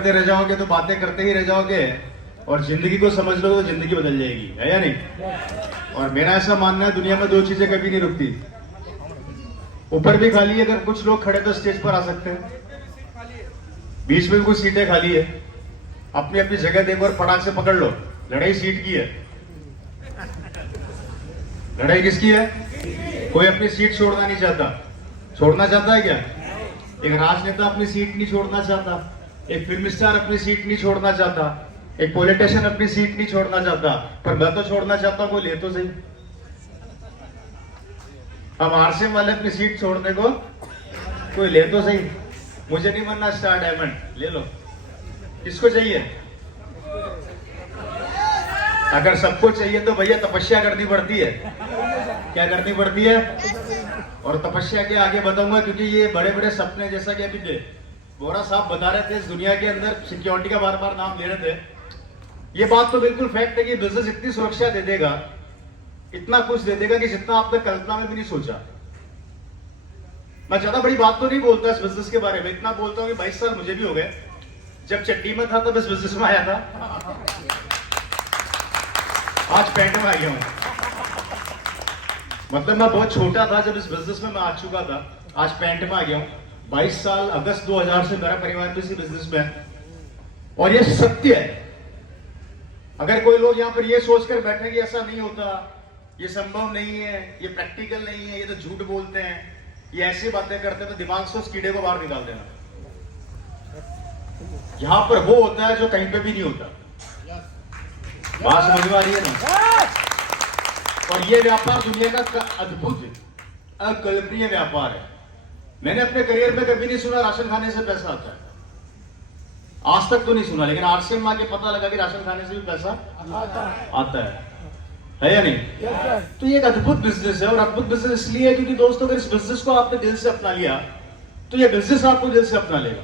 करते रह जाओगे तो बातें करते ही रह जाओगे, और जिंदगी को समझ लो तो जिंदगी बदल जाएगी, है या नहीं। और मेरा ऐसा मानना है दुनिया में दो चीजें कभी नहीं रुकती, ऊपर भी खाली है, अगर कुछ लोग खड़े तो स्टेज पर आ सकते हैं, बीच में भी कुछ सीटें खाली है, अपनी अपनी जगह देखो और फटाक से पकड़ लो। लड़ाई सीट की है, लड़ाई किसकी है? कोई अपनी सीट छोड़ना नहीं चाहता। छोड़ना चाहता है क्या? एक राजनेता अपनी सीट नहीं छोड़ना चाहता, एक फिल्म स्टार अपनी सीट नहीं छोड़ना चाहता, एक पॉलिटिशियन अपनी सीट नहीं छोड़ना चाहता, पर मैं तो छोड़ना चाहता हूं। कोई ले तो सही। हम आरसीएम वाले अपनी सीट छोड़ने को, कोई ले तो सही। मुझे नहीं बनना स्टार डायमंड, ले लो। किसको चाहिए? अगर सबको चाहिए तो भैया तपस्या करनी पड़ती है। क्या करनी पड़ती है? और तपस्या के आगे बताऊंगा, क्योंकि ये बड़े बड़े सपने, जैसा कि अभी बोरा साहब बता रहे थे, इस दुनिया के अंदर सिक्योरिटी का बार बार नाम ले रहे थे। ये बात तो बिल्कुल फैक्ट है कि बिजनेस इतनी सुरक्षा दे देगा, इतना कुछ दे देगा कि जितना आपने कल्पना में भी नहीं सोचा। मैं ज्यादा बड़ी बात तो नहीं बोलता इस बिजनेस के बारे में, इतना बोलता हूँ कि 22 साल मुझे भी हो गए। जब चट्टी में था तब इस बिजनेस में आया था, आज पैंट में आ गया हूं। मतलब मैं बहुत छोटा था जब इस बिजनेस में मैं आ चुका था, आज पैंट में आ गया हूं। 22 साल, अगस्त 2000 से मेरा परिवार भी इसी बिजनेस में है, और ये सत्य है। अगर कोई लोग यहाँ पर ये सोचकर बैठे कि ऐसा नहीं होता, ये संभव नहीं है, ये प्रैक्टिकल नहीं है, ये तो झूठ बोलते हैं, ये ऐसी बातें करते हैं, तो दिमाग से उस कीड़े को बाहर निकाल देना। यहां पर वो होता है जो कहीं पे भी नहीं होता। बात समझ में आ रही है ना? और ये व्यापार दुनिया का अद्भुत, अकल्पनीय व्यापार है। मैंने अपने करियर में कभी नहीं सुना राशन खाने से पैसा आता है, आज तक तो नहीं सुना, लेकिन आरसीएम में आके पता लगा कि राशन खाने से भी पैसा आता है या नहीं? तो ये एक अद्भुत बिजनेस है, और अद्भुत बिजनेस इसलिए है क्योंकि दोस्तों, अगर इस बिजनेस को आपने दिल से अपना लिया तो ये बिजनेस आपको दिल से अपना लेगा।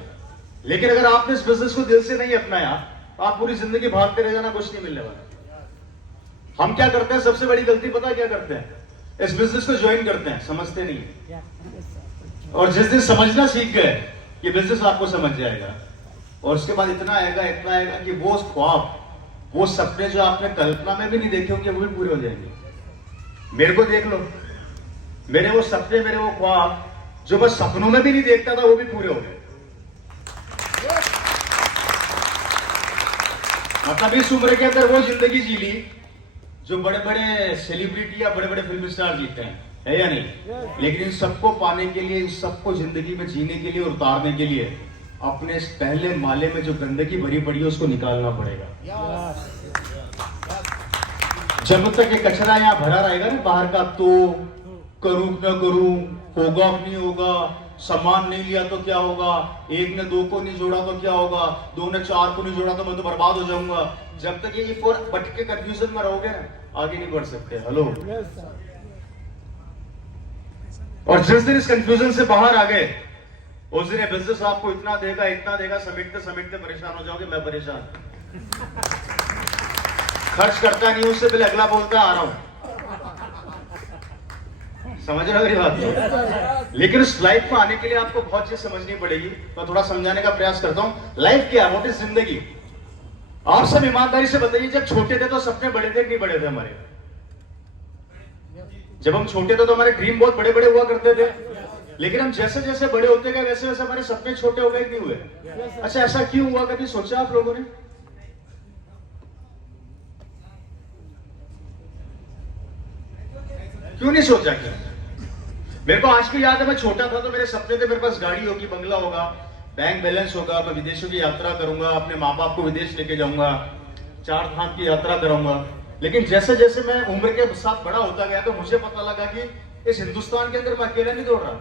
लेकिन अगर आपने इस बिजनेस को दिल से नहीं अपनाया, आप पूरी जिंदगी भागते रह जाना, कुछ नहीं मिलने वाला। हम क्या करते हैं, सबसे बड़ी गलती पता है क्या करते हैं? इस बिजनेस को ज्वाइन करते हैं, समझते नहीं है। और जिस दिन समझना सीख गए, ये बिजनेस आपको समझ जाएगा, और उसके बाद इतना आएगा कि वो ख्वाब, वो सपने जो आपने कल्पना में भी नहीं देखे होंगे, वो भी पूरे हो जाएंगे। मेरे को देख लो, मेरे वो सपने, मेरे वो ख्वाब जो मैं सपनों में भी नहीं देखता था, वो भी पूरे हो गए। मतलब इस उम्र के अंदर वो जिंदगी जी ली जो बड़े बड़े सेलिब्रिटी या बड़े बड़े फिल्म स्टार जीते हैं, है या नहीं? लेकिन इन सबको पाने के लिए, इन सबको जिंदगी में जीने के लिए और उतारने के लिए, अपने इस पहले माले में जो गंदगी भरी पड़ी है उसको निकालना पड़ेगा। जब तक ये कचरा यहाँ भरा रहेगा ना बाहर का, तो करूं न करूं, होगा नहीं होगा, सामान नहीं लिया तो क्या होगा, एक ने दो को नहीं जोड़ा तो क्या होगा, दो ने चार को नहीं जोड़ा तो मैं तो बर्बाद हो जाऊंगा। जब तक ये भटके कंफ्यूजन में रहोगे ना, आगे नहीं बढ़ सकते। हेलो। और जिस दिन इस कंफ्यूजन से बाहर आ गए, उस दिन बिजनेस आपको इतना देगा, समेटते समेटते परेशान हो जाओगे। मैं परेशान, खर्च करता नहीं, उससे पहले अगला बोलता आ रहा हूं। समझ रहे हो मेरी बात? लेकिन उस लाइफ में आने के लिए आपको बहुत चीज समझनी पड़ेगी। मैं थोड़ा समझाने का प्रयास करता हूं। लाइफ क्या है, व्हाट इज जिंदगी? आप सब ईमानदारी से बताइए, जब छोटे थे तो सपने बड़े थे कि नहीं बड़े थे हमारे? जब हम छोटे थे तो हमारे ड्रीम बहुत बड़े बड़े हुआ करते थे, लेकिन हम जैसे जैसे बड़े होते गए वैसे वैसे हमारे सपने छोटे हो गए कि नहीं हुए? अच्छा, ऐसा क्यों हुआ, कभी सोचा आप लोगों ने? क्यों नहीं सोचा? क्या मेरे को आज भी याद है, मैं छोटा था तो मेरे सपने थे मेरे पास गाड़ी होगी, बंगला होगा, बैंक बैलेंस होगा, मैं विदेशों की यात्रा करूंगा, अपने माँ बाप को विदेश लेके जाऊंगा, 4 धाम की यात्रा करूंगा। लेकिन जैसे जैसे मैं उम्र के साथ बड़ा होता गया तो मुझे पता लगा कि इस हिंदुस्तान के अंदर मैं अकेला नहीं दौड़ रहा,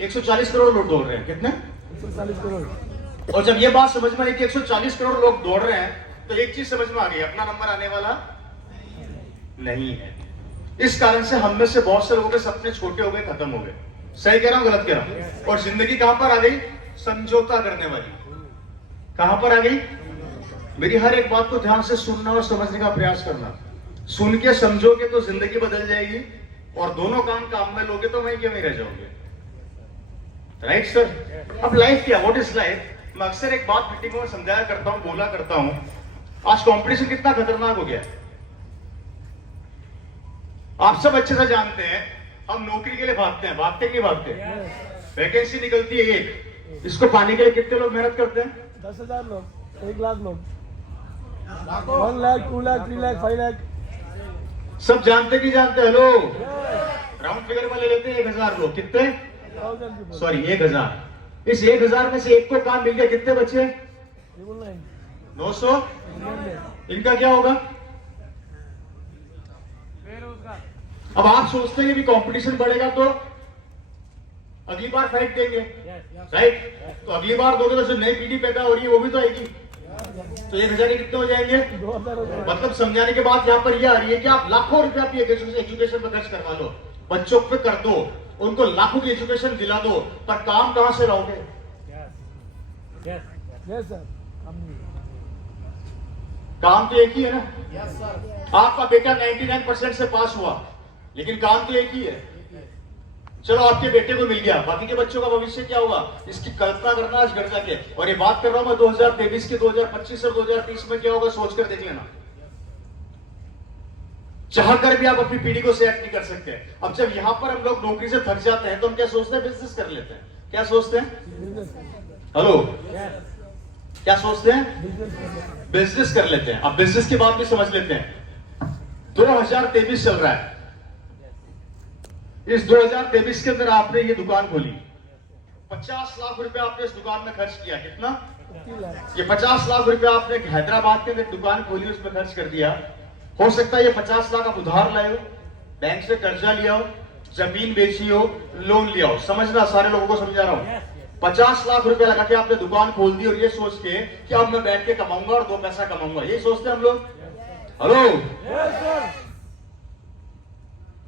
140 करोड़ लोग दौड़ रहे हैं। कितने? 140 करोड़। और जब ये बात समझ में आई कि 140 करोड़ लोग दौड़ रहे हैं, तो एक चीज समझ में आ गई, अपना नंबर आने वाला नहीं है। इस कारण से हम में से बहुत से लोगों के सपने छोटे हो गए, खत्म हो गए। सही कह रहा हूं, गलत कह रहा हूं? और जिंदगी कहां पर आ गई? समझौता करने वाली। कहां पर आ गई? मेरी हर एक बात को ध्यान से सुनना और समझने का प्रयास करना। सुन के समझोगे तो जिंदगी बदल जाएगी, और दोनों काम में लोगे तो वहीं के वहीं रह जाओगे। Right sir? अब लाइफ क्या, व्हाट इज लाइफ? मैं अक्सर एक बात मीटिंगों में समझाया करता हूं, बोला करता हूं, आज कंपटीशन कितना खतरनाक हो गया है। आप सब अच्छे से जानते हैं, हम नौकरी के लिए भागते हैं, भागते नहीं भागते। वैकेंसी निकलती है एक, इसको पाने के लिए कितने लोग मेहनत करते हैं? 10,000 लोग, 1 लाख लोग, 1 लाख, 2 लाख, 3 लाख, 5 लाख। सब जानते नहीं जानते? हेलो, राउंड फिगर में ले लेते हैं 1,000 लोग, कितने? 1000 people। सॉरी 1,000। इस 1,000 में से एक को काम मिल गया, कितने बचे? 900। इनका क्या होगा? अब आप सोचते हैं कि कंपटीशन बढ़ेगा तो अगली बार फाइट देंगे, राइट? तो अगली बार दोगे तो जो नई पीढ़ी पैदा हो रही है वो भी तो आएगी। तो 1,000 के कितने हो जाएंगे? 2000 हो जाएगा। मतलब समझाने के बाद यहाँ पर ये आ रही है कि आप लाखों रुपया अपनी एजुकेशन पे खर्च करवा लो, बच्चों पे कर दो, उनको लाखों की एजुकेशन दिला दो, पर काम कहां से लाओगे? यस सर, काम तो एक ही है ना। आपका बेटा 99% से पास हुआ, लेकिन काम तो एक ही है। चलो आपके बेटे को मिल गया, बाकी के बच्चों का भविष्य क्या होगा, इसकी कल्पना करना आज घर जाके। और ये बात कर रहा हूं मैं 2023 की, 2025 और 2030 में क्या होगा सोच कर देख लेना। चाह कर भी आप अपनी पीढ़ी को सेट नहीं कर सकते। अब जब यहां पर हम लोग नौकरी से थक जाते हैं तो हम क्या सोचते हैं? बिजनेस कर लेते हैं। क्या सोचते हैं? हेलो, क्या सोचते हैं? बिजनेस कर लेते हैं। अब बिजनेस की बात भी समझ लेते हैं। 2023 चल रहा है, इस 2023 के अंदर आपने ये दुकान खोली, 50 लाख रुपए आपने इस दुकान में खर्च किया। कितना? 30 लाख। ये 50 लाख रुपए आपने हैदराबाद के अंदर दुकान खोली, उसमें खर्च कर दिया। हो सकता है ये 50 लाख आप उधार लाए हो, बैंक से कर्जा लिया हो, जमीन बेची हो, लोन लिया हो। समझना, सारे लोगों को समझा रहा हूं। 50 लाख रुपए लगा के आपने दुकान खोल दी और ये सोच के कि अब मैं बैठ के कमाऊंगा और 2 पैसा कमाऊंगा, ये सोचते हैं हम लोग। Hello, yes sir.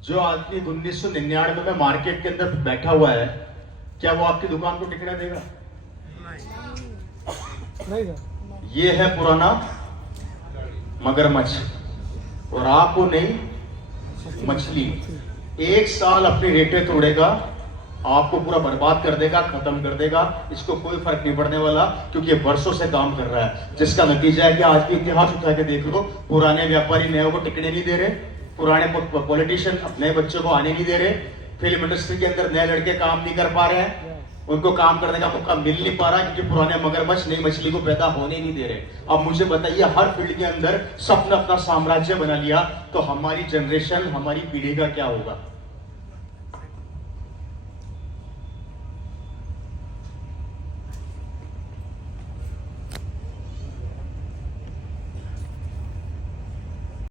जो आदमी 1999 में मार्केट के अंदर बैठा हुआ है, क्या वो आपकी दुकान को टिकने देगा? नहीं सर। ये है पुराना मगरमच्छ, और आपको नहीं, मछली 1 साल अपनी रेटे तोड़ेगा, आपको पूरा बर्बाद कर देगा, खत्म कर देगा। इसको कोई फर्क नहीं पड़ने वाला, क्योंकि ये वर्षों से काम कर रहा है, जिसका नतीजा है कि आज भी इतिहास उठा के देख लो, पुराने व्यापारी नए को टिकने नहीं दे रहे, पुराने पॉलिटिशियन अपने बच्चों को आने नहीं दे रहे, फिल्म इंडस्ट्री के अंदर नए लड़के काम नहीं कर पा रहे हैं, उनको काम करने का मौका मिल नहीं पा रहा, क्योंकि पुराने मगरमच्छ नई मछली को पैदा होने नहीं दे रहे। अब मुझे बताइए, हर फील्ड के अंदर सबने अपना साम्राज्य बना लिया, तो हमारी जनरेशन, हमारी पीढ़ी का क्या होगा?